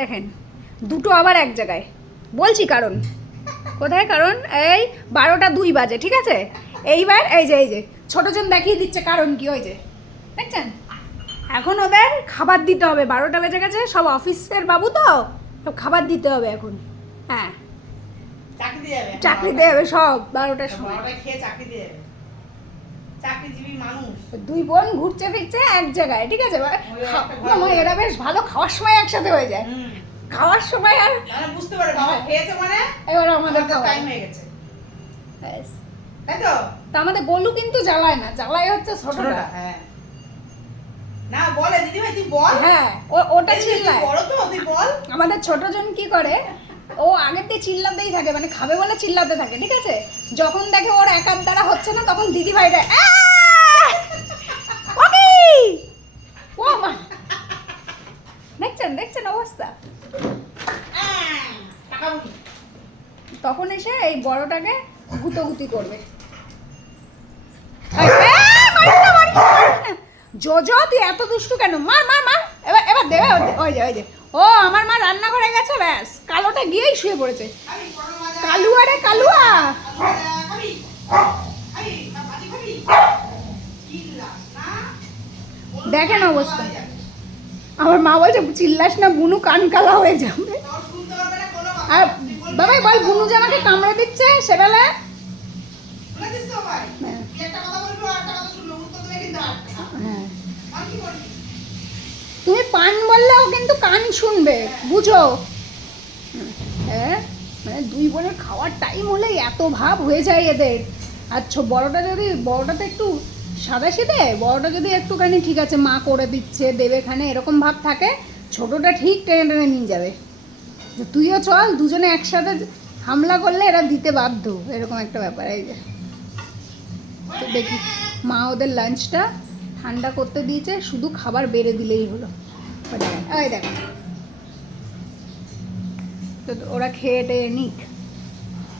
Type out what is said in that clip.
দেখেন দুটো আবার এক জায়গায়, বলছি কারণ কোথায়, কারণ এই 12টা 2 বাজে, ঠিক আছে। এইবার এই যে ছোটজন দেখিয়ে দিচ্ছে কারণ কি, ওই যে দেখছেন, এখন ওদের খাবার দিতে হবে, 12টা বেজে গেছে, সব অফিসের বাবু তো, সব খাবার দিতে হবে এখন। হ্যাঁ, চাকরি দিয়ে যাবে সব 12টার সময়, খেয়ে চাকরি দিয়ে যাবে, চাকরিজীবী মানুষ। দুই বোন ঘুরছে ফিরছে এক জায়গায়, ঠিক আছে। এরা বেশ ভালো খাওয়ার সময় একসাথে হয়ে যায়, খাওয়ার সময় আর বুঝতে পারে বাবা খেয়েছে মানে এবার আমাদের টাইম হয়ে গেছে, তাই তো। তা আমাদের গোলু কিন্তু জ্বালায় না, জ্বালায় হচ্ছে ছোটটা। হ্যাঁ, না বলে দিদি ভাই তুই বল। হ্যাঁ, ওটা চিল্লায়, বড় তো তুই বল। আমাদের ছোটজন কি করে, ও আগের দিয়ে চিল্লাতেই থাকে, মানে খাবে বলে চিল্লাতে থাকে, ঠিক আছে। যখন দেখে ওর একার দ্বারা হচ্ছে না, তখন দিদি ভাইরা ও মা, দেখছেন অবস্থা। তখন এসে এই বড়টাকে গুতোগুতি করবে, তুই এত দুষ্টু কেন, মার মার মার, এবার দেবে, ওই যে ও আমার মা রান্নাঘরে গেছে, ব্যাস কালোটা গিয়েই শুয়ে পড়েছে। কালুয়া রে কালুয়া, দেখেন অবস্থা। আমার মা বলছে চিল্লাস না, বুনু কান কালা হয়ে যাবে। আর বাবাই বল, বুনু যে আমাকে কামড়ে দিচ্ছে সেবেলা, তুমি পান বললেও কিন্তু কান শুনবে, বুঝো। হ্যাঁ, মানে দুই বোনের খাওয়ার টাইম হলেই এত ভাব হয়ে যায় এদের। আচ্ছা, বড়টা তো একটু সাদা সিধে, বড়টা যদি একটুখানি ঠিক আছে মা করে দিচ্ছে দেবে খানে, এরকম ভাব থাকে, ছোটটা ঠিক টেনে টেনে নিয়ে যাবে, যে তুইও চল, দুজনে একসাথে হামলা করলে এরা দিতে বাধ্য, এরকম একটা ব্যাপার। এই যে তো দেখি, মা ওদের লাঞ্চটা ঠান্ডা করতে দিয়েছে, শুধু খাবার বেড়ে দিলেই হলো। ওই দেখো, তো ওরা খেয়ে টেয়ে নিক।